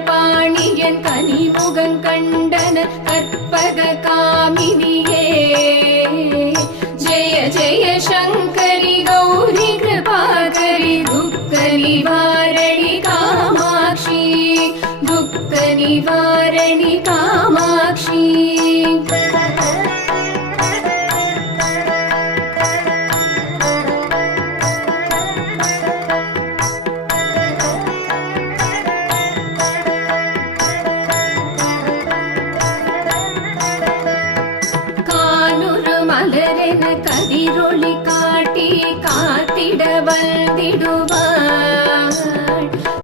பாணியன் கனிமுகம் கண்டன கற்பக காமினியே ஜெய ஜெய சங்கரி கௌரி கிருபாகரி துக்க நிவாரணி காமாட்சி துக்க நிவாரணி காமாட்சி